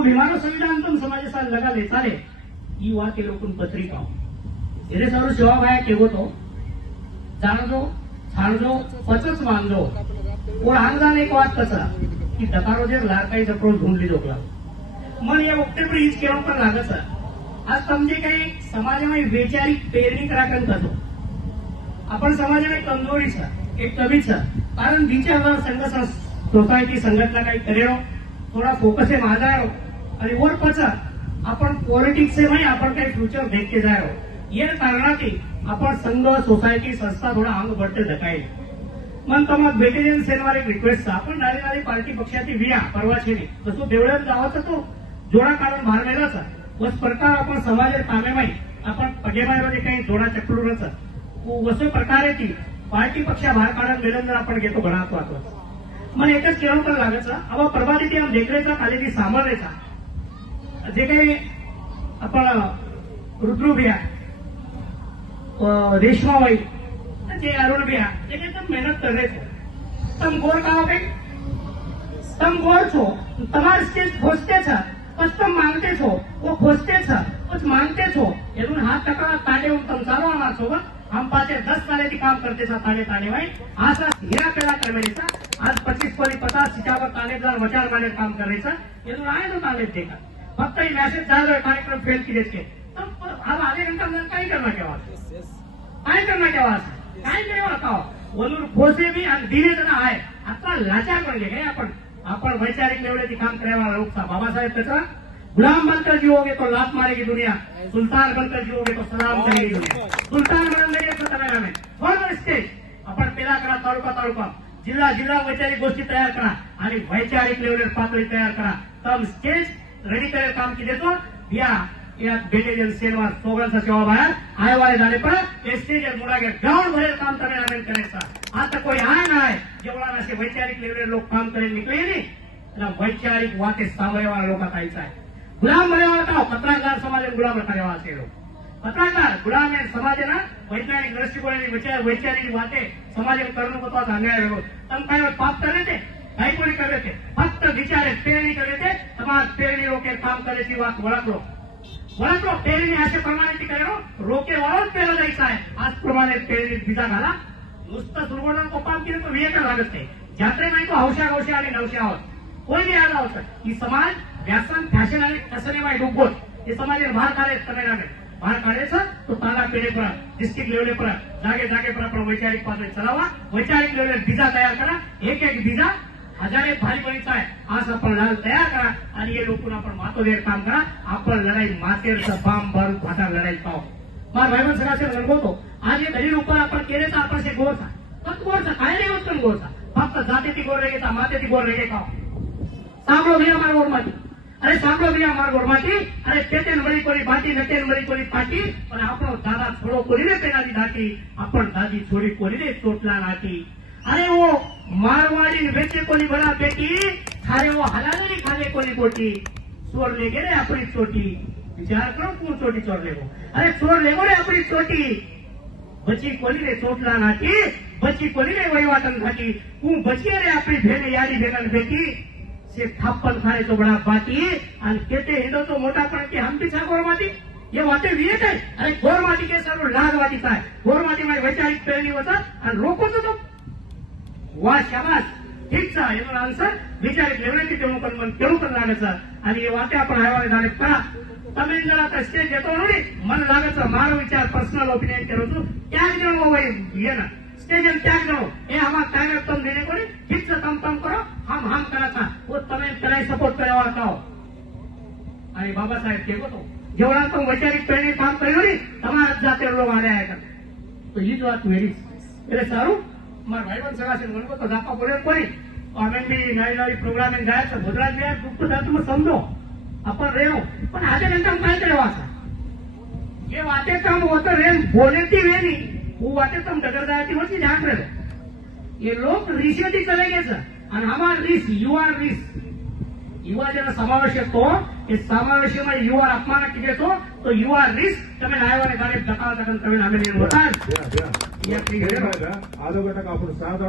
वो बीमारो संविधान तुम समाज साथ लगा ले सारे ये बात के लोग पत्रिका ये सारू सेवा भाई केवो तो जाणजो छाणजो पचच मानजो और आंगदान एक बात कसा की डकारो जे लारकाई जपरो ढूंढ लीधो कला मन या वखते पण ईज केवा पण लागत आज समजे काही समाजामध्ये वैचारिक पेरणी कराकन करतो आपण समाजाने कमजोरी एक कमी कारण बीचा संघ सोसायटी संघटना काही करेलो थोड़ा फोकस है माजायो और वर पचा अपन पॉलिटिक्स से भाई अपन काही फ्यूचर देखते जायो ये कारणाती अपन संघ सोसायटी संस्था थोड़ा आंग बढ़ते धकाई मन तमाक बेटेरियन सेनवार एक रिक्वेस्ट आपण नारी नारी पार्टी पक्षाची विया परवाची नाही तसो देवळ्यात जावाचा तो जोडा कारण भार मेलाचा वस प्रकार आपण समाज कामे माई आपण पगेबाईमध्ये काही जोडा चक्रूरच वसो प्रकारे ती पार्टी पक्षा भार काढून वेलंदर आपण घेतो घरात वाचतो मन एकच केवळ तर लागायचा अवा प्रभाती आम देखरेचा खाली ती सांभाळायचा जे काही आपण रुद्रुभिया रेशमाबाई जे अरुण भिया जे काही तुम मेहनत करे छो तम गोर का हो गई तम गोर छो તમાર સ્ટેજ खोजते छ बस तुम मांगते छो वो खोजते छ बस मांगते छो एवं हाथ टका ताड़े तुम चालो हमारे सोबत हम पाचे 10 साले की काम करते था ताने ताने भाई आज हीरा पेला करवेली था आज 25 कोली 50 सिटावर तानेदार वचार माने काम करायचा ये आए तो ताने देखा फक्त ही मैसेज झालो कार्यक्रम फेल की देते तब अब आधे घंटा में काय करना क्या काय करना क्या काय करेवा का वलूर खोसे भी आणि दिने जण आहे आता लाचार पण घे आपण वैचारिक लेवलेची काम करायला लोक बाबासाहेब त्याचा गुलाम बनकर जीवोगे तो लात मारेगी दुनिया सुल्तान बनकर जीवोगे तो सलाम करेगी दुनिया सुल्तान बनने के तमिळनाडू में फॉर स्टेज आपण पेला करा तालुका जिल्हा जिल्हा वैचारिक गोष्टी तयार करा आणि वैचारिक लेवल पातळी तयार करा तब स्टेज रेडी करे काम की देतो या बेटेरियन सेवा सोगलचा सेवा बाहेर आए वाले जाने पर स्टेज मुलागे ग्राउंड भरे काम तमिळनाडू में करेगा आता कोई आए ना है जेवढा असे वैचारिक लेवल लोक काम करे निकले नहीं वैचारिक वाते सावय वाला लोक आयचा है गुलाम बनेवाला का पत्रकार समाज गुलाम रखा से लोग पत्रकार गुलाम समाज ना वैज्ञानिक दृष्टिकोन वैचारिक बातें समाज करने को अन्याय तम काय पाप करे थे काही कोणी करे थे फक्त विचारे पेरणी करे थे समाज पेरणी रोके काम करे ती बात वळखलो पेरणी असे प्रमाणे करे रोके वाळून पेरला जायचं आहे आज प्रमाणे पेरणी बीजा घाला नुसतं सुरवडा कोपाम केलं तो विवेक लागत नाही जात्रे नाही तो हौशा आणि नवशा आहोत कोई भी आला होता ही समाज व्यासन फॅशन आणि कसने माय डुबोत हे समाज बाहेर काढे तमिळनाडू बाहेर काढायचं तो ताला पेढे पर डिस्ट्रिक्ट लेवल पर जागे पर आपण वैचारिक पातळी चलावा वैचारिक लेवल बीजा तयार करा एक बीजा हजारे भारी बळीचा आहे आज आपण लाल तयार करा आणि हे लोकून आपण मातोदेर काम करा आपण लढाई मातेरचं बाम भरून भाटा लढाई पाहू मार भाईबंद सगळ्याचे रंगवतो आज हे घरी लोक आपण केले तर आपण से गोरचा फक्त गोरचा काय नाही होत पण गोरचा फक्त जाते ती गोर रेगेचा माते ती गोर रेगे का सांभळो भैया मार गोरमाटी अरे सांभळो भैया मार गोरमाटी अरे पेटेन वरी कोणी बाटी नटेन वरी कोणी पाटी पण आपण दादा छोडो कोणी रे पेनाची दाटी आपण दादी छोडी कोणी रे चोटला नाटी अरे वो मारवाड़ी बेचे कोनी बड़ा बेटी थारे वो हलाले खाले कोनी बोटी चोर ले गे रे अपनी चोटी विचार करो कौन चोटी चोर ले अरे चोर ले रे अपनी चोटी बची कोनी रे चोटला नाटी बची कोनी रे वहीवाटन घाटी कु बची रे अपनी भेने यारी भेनन बेटी से थाप्पन खाने तो बड़ा बाटी आणि केते हिंदो तो मोटा पण की हम भी छागोर माटी ये वाते वियत है अरे गोर माटी के सर्व लाग वाटी काय गोर माटी में वैचारिक पेरणी होता आणि रोकोच तो वाह शाबास ठीक सा ये आंसर वैचारिक लेवलची तेवढं लागायचं आणि हे वाटे आपण हायवाले झाले पहा तमिळ जरा आता स्टेज येतो ना मन लागायचं मारो विचार पर्सनल ओपिनियन करो त्याग जणो ये ना स्टेज त्याग जणो ए हमारा टाइम तुम देने को ठीक से तम करो हम कराचा वो तमिळ कराय सपोर्ट करावा का आणि बाबासाहेब के तो जेवढा तुम वैचारिक पेरणी काम કર્યું ને તમારા જાતે લોકો આરે આયા તો ये बात मेरी એટલે સારું मार भाईबंद सगळ्याचे म्हणतो तो जापा बोले कोणी आम्ही भी नवी प्रोग्रामिंग जायचं भद्रात जाय दुःख जातो मग समजो आपण रेव पण आधे घंटा काय करे वाचा ये वाते तम होतं रेल बोले ती वेनी वो वाते तम डगर जाती होती ध्यान रहे ये लोग ऋषि चले गए आणि हमार रिस युवा रिस युवा जरा समावेश तो इस समावेश में युवा अपमान किए तो युवा रिस તમે નાયવાને ગાડી ધકા ધકન તમે નામે નહીં હોતા આદો ઘટક આપણું સાથ